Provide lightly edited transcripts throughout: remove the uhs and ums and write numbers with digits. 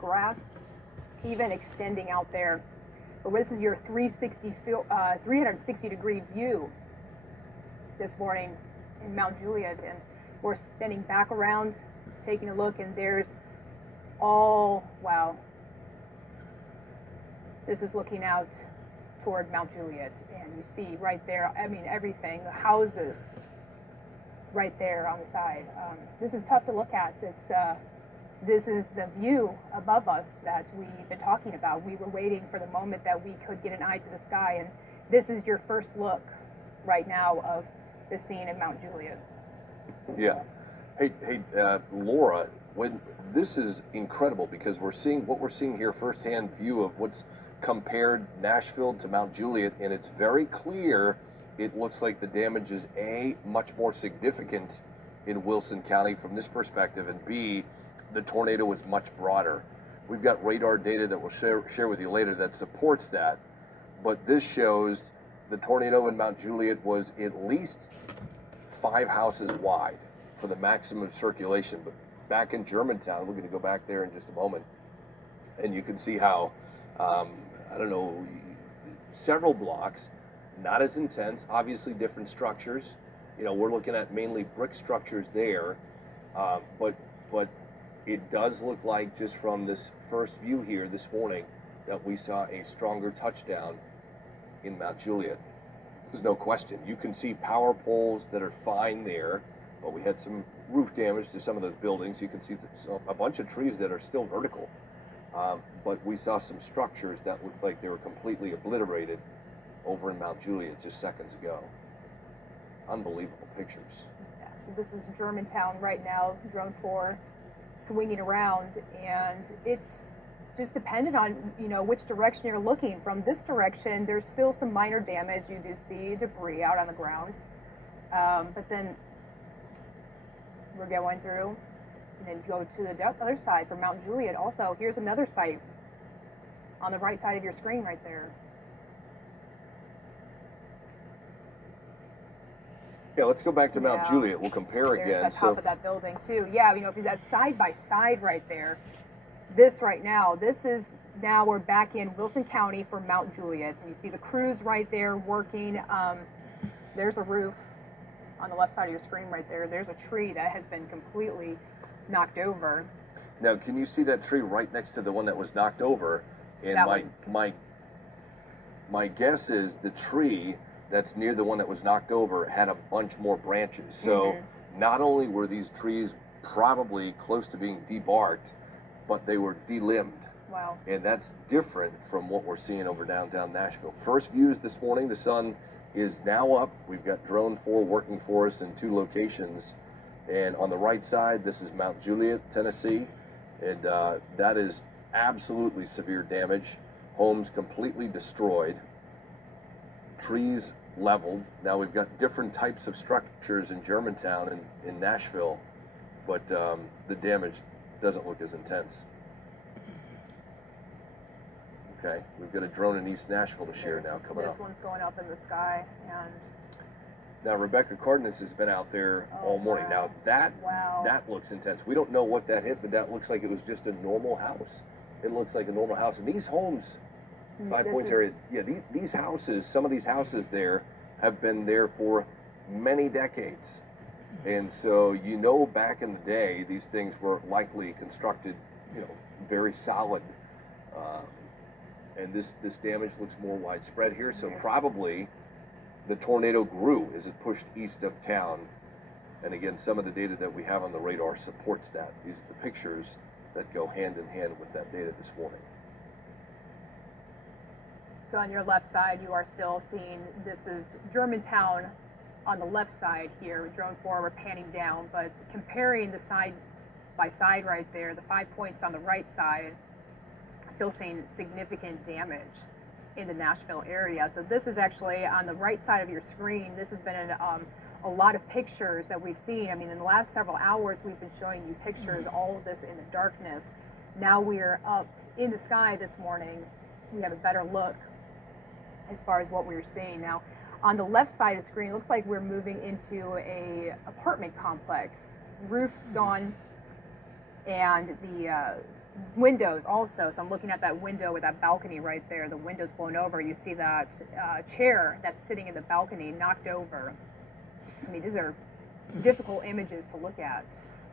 grass, even extending out there. But this is your 360 degree view this morning in Mount Juliet, and we're spinning back around, taking a look, and there's wow. This is looking out toward Mount Juliet, and you see right there, I mean, everything, the houses right there on the side. This is tough to look at. This is the view above us that we've been talking about. We were waiting for the moment that we could get an eye to the sky, and this is your first look right now of the scene in Mount Juliet. Yeah. Hey, Laura, this is incredible because we're seeing here firsthand view of what's compared Nashville to Mount Juliet, and it's very clear. It looks like the damage is A, much more significant in Wilson County from this perspective, and B, the tornado is much broader. We've got radar data that we'll share with you later that supports that, but this shows the tornado in Mount Juliet was at least 5 houses wide for the maximum circulation. But back in Germantown, we're going to go back there in just a moment, and you can see how, several blocks, not as intense, obviously different structures. You know, we're looking at mainly brick structures there, but it does look like just from this first view here this morning that we saw a stronger touchdown in Mount Juliet. There's no question. You can see power poles that are fine there, but we had some roof damage to some of those buildings. You can see a bunch of trees that are still vertical, but we saw some structures that looked like they were completely obliterated over in Mount Juliet just seconds ago. Unbelievable pictures. Yeah, so this is Germantown right now, drone 4 swinging around, and it's just dependent on, you know, which direction you're looking. From this direction, there's still some minor damage. You do see debris out on the ground, but then we're going through and then go to the other side for Mount Juliet. Also, here's another site on the right side of your screen right there. Yeah, let's go back to Mount Juliet. We'll compare again. There's the top of that building too. Yeah, you know, if that's side by side right there. This right now, now we're back in Wilson County for Mount Juliet. And you see the crews right there working. There's a roof on the left side of your screen right there. There's a tree that has been completely knocked over. Now, can you see that tree right next to the one that was knocked over? And my guess is the tree that's near the one that was knocked over had a bunch more branches. So not only were these trees probably close to being debarked, but they were delimbed. Wow. And that's different from what we're seeing over downtown Nashville. First views this morning, the sun is now up. We've got drone 4 working for us in 2 locations. And on the right side, this is Mount Juliet, Tennessee. And that is absolutely severe damage. Homes completely destroyed. Trees leveled. Now we've got different types of structures in Germantown and in Nashville, but the damage doesn't look as intense. Okay, we've got a drone in East Nashville to share now coming up. This one's going up in the sky, and now Rebecca Cardenas has been out there all morning. Wow. Now that looks intense. We don't know what that hit, but that looks like it was just a normal house. It looks like a normal house, and these homes, 5 Points area, yeah, these houses, some of these houses there have been there for many decades. And so, you know, back in the day, these things were likely constructed, you know, very solid. And this damage looks more widespread here. So probably the tornado grew as it pushed east of town. And again, some of the data that we have on the radar supports that. These are the pictures that go hand in hand with that data this morning. So on your left side, you are still seeing, this is Germantown on the left side here. Drone 4, we're panning down, but comparing the side by side right there, the 5 points on the right side, still seeing significant damage in the Nashville area. So this is actually on the right side of your screen. This has been a lot of pictures that we've seen. I mean, in the last several hours, we've been showing you pictures, all of this in the darkness. Now we're up in the sky this morning. We have a better look as far as what we're seeing. Now, on the left side of the screen, it looks like we're moving into a apartment complex. Roof gone, and Windows also. So I'm looking at that window with that balcony right there. The window's blown over. You see that chair that's sitting in the balcony knocked over. I mean, these are difficult images to look at.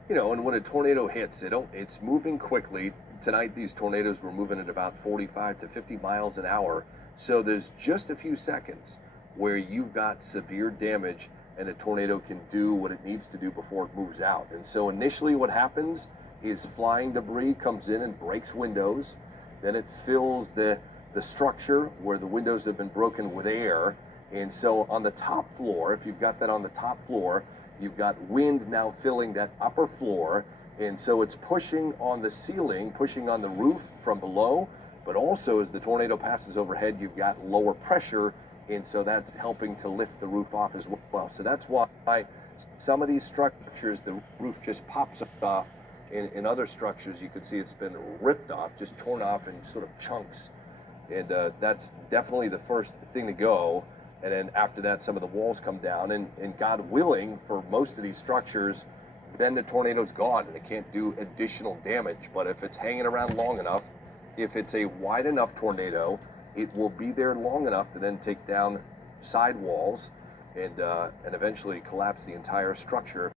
You know, and when a tornado hits, it's moving quickly. Tonight, these tornadoes were moving at about 45 to 50 miles an hour. So there's just a few seconds where you've got severe damage and a tornado can do what it needs to do before it moves out. And so initially what happens is flying debris comes in and breaks windows. Then it fills the structure where the windows have been broken with air. And so on the top floor, if you've got that on the top floor, you've got wind now filling that upper floor. And so it's pushing on the ceiling, pushing on the roof from below. But also as the tornado passes overhead, you've got lower pressure. And so that's helping to lift the roof off as well. So that's why some of these structures, the roof just pops off. In other structures, you can see it's been ripped off, just torn off in sort of chunks. And that's definitely the first thing to go. And then after that, some of the walls come down. And God willing, for most of these structures, then the tornado's gone and it can't do additional damage. But if it's hanging around long enough, if it's a wide enough tornado, it will be there long enough to then take down side walls and eventually collapse the entire structure.